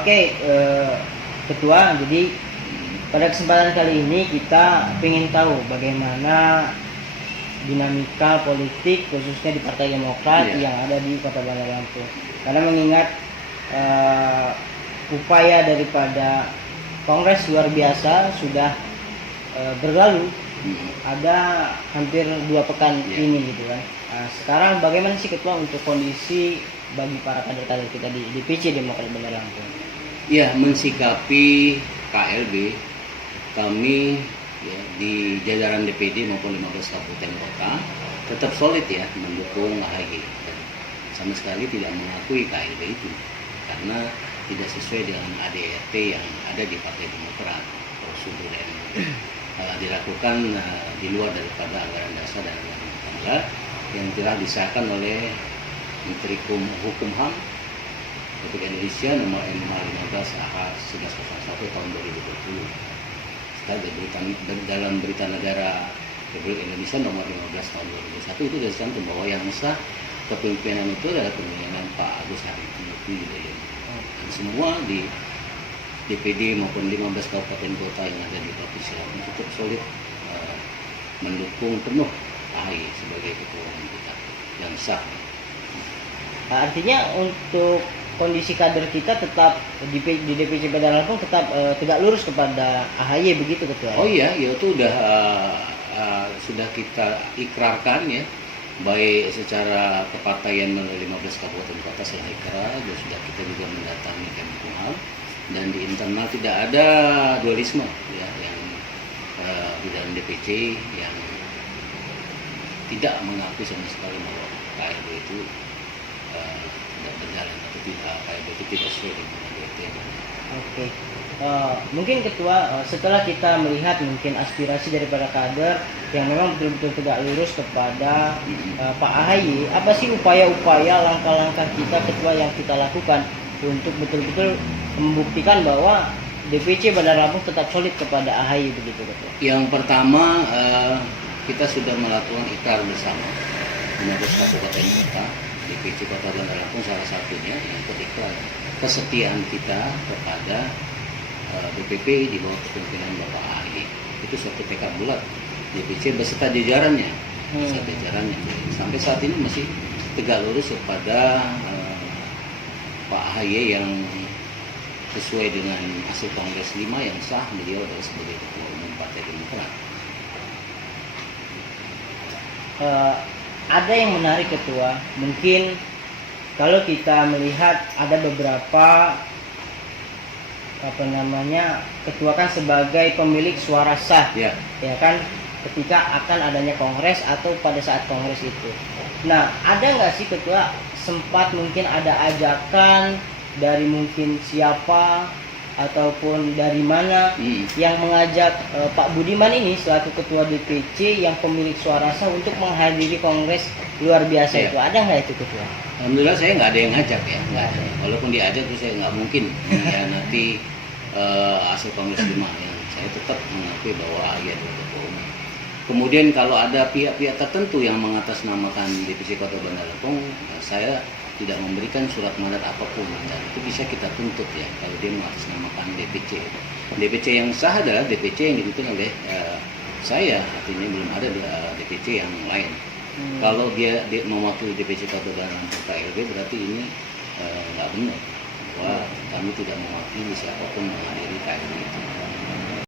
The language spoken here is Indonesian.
Oke, Ketua. Jadi pada kesempatan kali ini kita ingin tahu bagaimana dinamika politik khususnya di Partai Demokrat yang ada di Kota Bandar Lampung. Karena mengingat upaya daripada Kongres luar biasa sudah berlalu, ada hampir 2 pekan ini gitu kan. Sekarang bagaimana sih Ketua untuk kondisi bagi para kader-kader kita di DPC Demokrat Bandar Lampung? Ya, mensikapi KLB, kami ya, di jajaran DPD maupun 15 kabupaten kota tetap solid ya mendukung AHY. Sama sekali tidak mengakui KLB itu karena tidak sesuai dengan ADRT yang ada di Partai Demokrat. Prosedur yang dilakukan di luar daripada anggaran dasar dan anggaran rumah tangga yang telah disahkan oleh Menteri Hukum HAM Republik Indonesia nomor M15/1101 tahun 2020. Dalam berita negara Republik Indonesia nomor 15 tahun 2021 itu disebutkan bahwa yang sah kepemimpinan itu adalah kepemimpinan Pak Agus Harimurti Yudhoyono. Dan semua di DPD maupun 15 kabupaten kota yang ada di Provinsi Lampung cukup solid mendukung penuh AHY sebagai ketua umum kita yang sah. Artinya untuk kondisi kader kita tetap di DPC Bandar Lampung tetap tegak lurus kepada AHY begitu Ketua? Oh iya, ya itu sudah kita ikrarkan ya, baik secara kepartaian melalui 15 kabupaten kota saya ikrar, dan sudah kita juga mendatangi Kemenkumham, dan di internal tidak ada dualisme ya yang di dalam DPC yang tidak mengakui sama sekali bahwa KLB itu tidak berjalan atau tidak, KLB itu tidak sesuai dengan ADRT. Oke. Mungkin Ketua, setelah kita melihat mungkin aspirasi daripada kader yang memang betul-betul tegak lurus kepada Pak AHY, apa sih upaya-upaya langkah-langkah kita Ketua yang kita lakukan untuk betul-betul membuktikan bahwa DPC Bandar Lampung tetap solid kepada AHY begitu Ketua? Yang pertama, kita sudah melakukan ikrar bersama 15 kabupaten kota. DPC Kota Bandar Lampung salah satunya yang berikrar kesetiaan kita kepada DPP di bawah kepemimpinan Bapak AHY. Itu suatu tekad bulat DPC beserta jajarannya, sampai saat ini masih tegak lurus kepada Pak AHY yang sesuai dengan hasil Kongres 5 yang sah, beliau adalah sebagai ketua umum Partai Demokrat. Ada yang menarik Ketua, mungkin kalau kita melihat ada beberapa Ketua kan sebagai pemilik suara sah, ya kan, ketika akan adanya kongres atau pada saat kongres itu. Nah, ada nggak sih Ketua sempat mungkin ada ajakan dari mungkin siapa ataupun dari mana yang mengajak Pak Budiman ini selaku ketua DPC yang pemilik suara sah untuk menghadiri kongres luar biasa itu? Ada nggak itu Ketua? Alhamdulillah saya nggak ada yang ngajak ya, nggak ada. Walaupun diajak tuh saya nggak mungkin ya nanti hasil kongres 5 yang saya tetap mengakui bahwa AHY adalah ketua umum. Kemudian kalau ada pihak-pihak tertentu yang mengatasnamakan DPC Kota Bandar Lampung, saya tidak memberikan surat mandat apapun, dan itu bisa kita tuntut ya kalau dia mengatasnamakan DPC. DPC yang sah adalah DPC yang dipimpin oleh saya, artinya belum ada DPC yang lain. Kalau dia mewakili DPC Kota Bandar Lampung KLB, berarti ini nggak benar bahwa kami tidak mewakili siapapun menghadiri KLB.